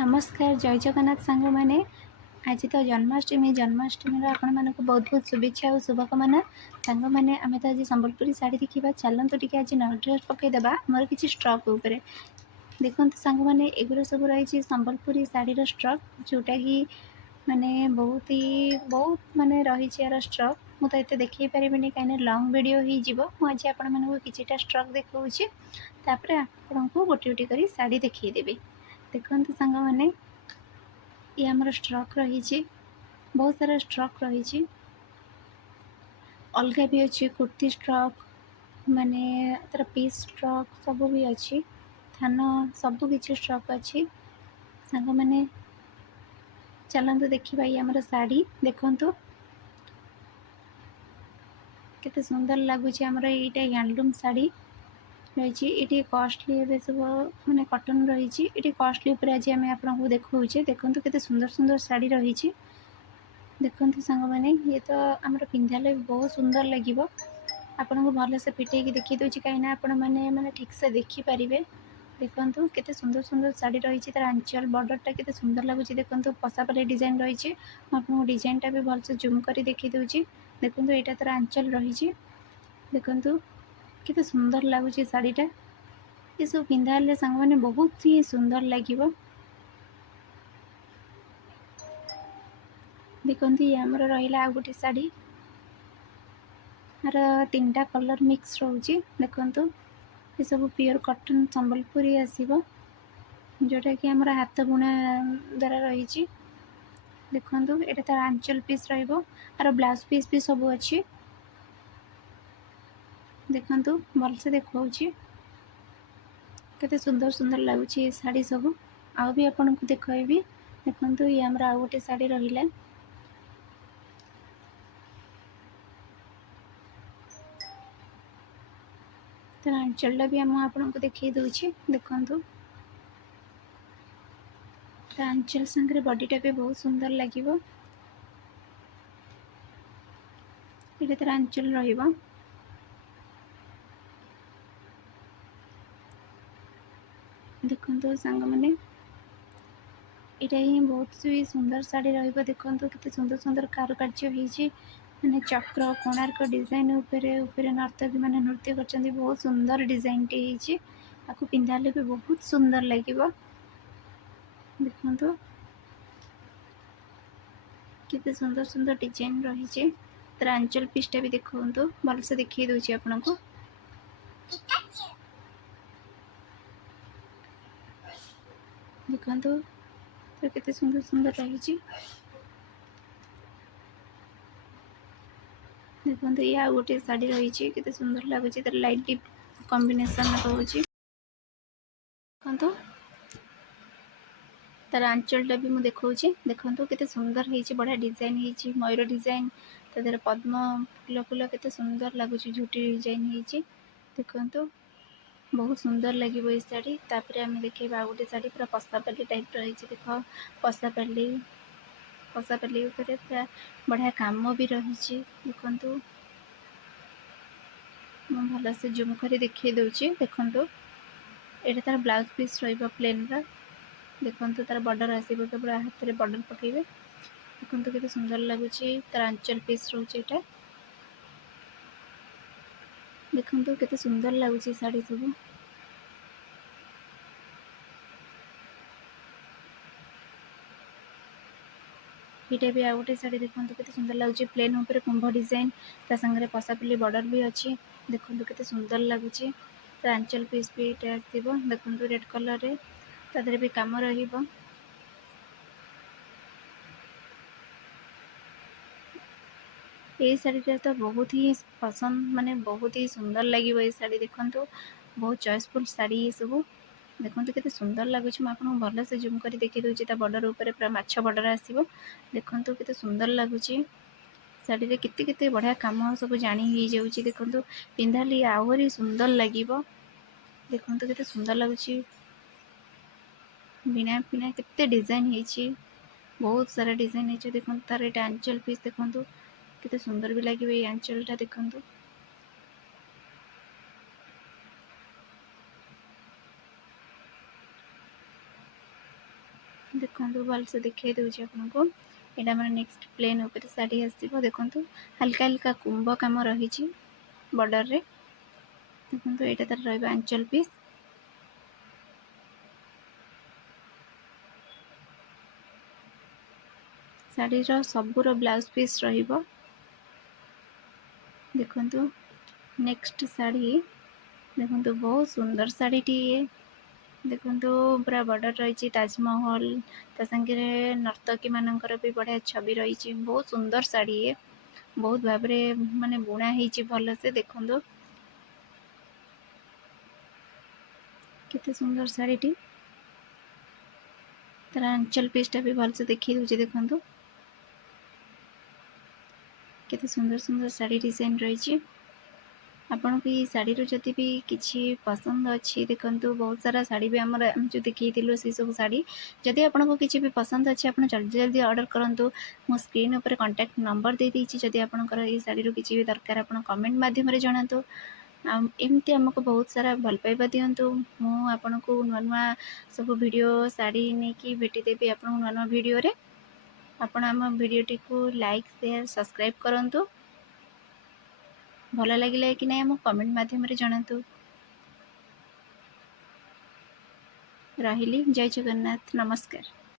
नमस्कार जय जगन्नाथ सांग मैंने आज तो जन्माष्टमी आपण मानक बहुत बहुत शुभेच्छा और शुभकामना सांग मैंने आम तो आज संबलपुरी साड़ी देखा चलतु टी आज ड्रेस पकईदेवा मोर किसी स्ट्रक उपर देखो सांग मैंने एगुरा सब रही संबलपुरी साड़ी स्ट्रक जोटा कि माने बहुत माने रही यार स्ट्रक मुझे एत देखे पारे कहीं लंग वीडियो होज आपण कि स्ट्रक देखा आपन को गोटे गोटे कर शाड़ी देखईदेवी देखते सांग मैंने ये आमर स्ट्रक रही बहुत सारा स्ट्रक रही अलग भी अच्छी कुर्ती स्ट्रक माने तार पीस स्ट्रक सब भी अच्छी थान सब किसी स्ट्रक अच्छी सांग मैंने चलते देखा ये आमर शाड़ी देखु केते सुंदर लगुच आमर यहाँ हैंडलूम शाड़ी रही ये कॉस्टली सब माने कॉटन रही ये कॉस्टली उपर आज आम आपको देखा देखो केते सुंदर सुंदर शाड़ी रही देखो सांग मैंने ये तो आमर पिंधाले बहुत सुंदर लगे आपन को भल से फिटे देखी दूसरी कहीं आपण मैंने ठीक से देखिपारे देखु केते सुंदर सुंदर शाड़ी रही तार आंचल बॉर्डरटा केते सुंदर लगुच देखो पसापाली डिजाइन रही आपको डिजाइनटा भी भल से जूम कर देखी दूसरी देखो यहाँ तार आंचल रही देखु केते सुंदर लगुच शाड़ीटा ये सब पिंधाले सांग मैंने बहुत ही सुंदर लगे देखो ये आमर रहा आ गोटे शाड़ी यार तीन टा कलर मिक्स रोचे देखु ये सब प्योर कॉटन संबलपुरी आसो जोटा कि आमर हाथ बुणा द्वारा रही देखु ये तार आंचल पीस रार ब्लाउज पीस भी सब अच्छी देखु भल से देखा केते सुंदर सुंदर लगुच ये शाड़ी सब आउ भी आपन को देखी देखु ये आमर आ गोटे शाड़ी रहा तार आंचलटा भी आम आपको देखी दूसरी देखु आंचल सांगे बॉडीटा भी बहुत सुंदर लगे ये तार आंचल रहा देखो सांग मैंने यहाँ ही बहुत ही सुंदर शाड़ी रही देखो केते सुंदर सुंदर कारुकार्य माने चक्र कोणार्क डिजाइन ऊपर नर्तकी मैंने नृत्य कर बहुत सुंदर डिजाइन टी आपको पिंधाले भी बहुत सुंदर लगे देखो केते सुंदर सुंदर डिजाइन रही तार आंचल पीसटा भी देखो भल से देखी दूसरी आपन को देखो तो केते सुंदर सुंदर रही देखो ये आ गोटे शाड़ी रही केते सुंदर लगुच तार लाइट कॉम्बिनेशन रोचे देखो तार आंचलटा भी मुझे देखा देखो केते सुंदर है बढ़िया डिजाइन है मयूर डिजाइन तादेह पद्म फूल फूल केते सुंदर लगुच झुटी डिजाइन है देखो बहुत सुंदर लगे ये शाड़ी तापर आम देखा गोटे शाड़ी पूरा पसापाली टाइप रही देख पसापाली पसापाली पूरा बढ़िया काम भी रही देखु भल से जूम कर देखी दूसरी देखु ये तार ब्लाउज पीस प्लेन देखु तार बॉर्डर आसो पूरा हाथ में बॉर्डर पकेबे देखु केते सुंदर लगुच तार आंचल पीस रोचे देखु केते सुंदर लगुच शाड़ी सब ये भी आ गोटे शाड़ी देखो केते सुंदर लगुच प्लेन ऊपर कुंभ डिजाइन सागर पसापल्ली बॉर्डर भी अच्छी देखो केते सुंदर लगुच आंचल पीस भी ये आसो देखो रेड कलर रे तादेह भी काम रही ये शाड़ीटा तो बहुत ही पसंद माने बहुत ही सुंदर लगे ये शाड़ी देखो बहुत चॉइसफुल शाड़ी ये सब देखो केते सुंदर लगुच आपको भल से जूम कर देखी दूसरी बॉर्डर ऊपर पूरा माछ बॉर्डर आसो देखो केते सुंदर लगुच शाड़ी केते केते बढ़िया काम सब जानी हो जाऊँगी देखो पिंधाली आहरी सुंदर लगे देखो केते सुंदर लगुच बिना पिना केते डिजाइन है बहुत सारा डिजाइन है देखो तार ये आंचल पीस देखो केते सुंदर भी लगे ये आंचलटा देखो देखो भलसे देखा दूसरी आपको यहाँ आम नेक्स्ट प्लेन उपर शाढ़ी आसो देखो हल्का हल्का कुंभ कम रही बॉर्डर रे देखो यहाँ तार रंचल पीस शाढ़ी सबूर ब्लाउज पीस रहिबो देखो नेक्स्ट शाढ़ी देखो बहुत सुंदर शाढ़ी टी देखो पूरा बॉर्डर रही ताजमहल ता संगे नर्तकी मानकर भी बढ़िया छवि रही बहुत सुंदर शाढ़ी है बहुत भाव माने बुना ही भल से देखो केते सुंदर शाढ़ी टी तार आंचल पीसटा भी भलसे देखी दूचे देखो केते सुंदर सुंदर शाढ़ी डिजाइन रही आपन को ये शाढ़ी जदि भी किसी पसंद अच्छी देखो बहुत सारा शाढ़ी भी आम जो देखी से सब शाढ़ी जदि आपन को किसी भी पसंद अच्छी आप जल्दी जल्दी ऑर्डर करूँ मो स्क्रीन उपर कांटेक्ट नंबर दे दीजिए जदि आपंकर ये शाढ़ी किसी भी दरकार आप कमेंट मध्यम जनातु एमती आमको बहुत सारा भल पाइबा दिंतु मुझे नुआ नुआ सब वीडियो शाढ़ी नहीं कि भेटीदेवी आप नुआ नुआ वीडियो आपण आम वीडियोटी को लाइक शेयर सब्सक्राइब करूँ भल लगे कि नहीं आम कमेंट मध्यम जनातु रही जय जगन्नाथ नमस्कार।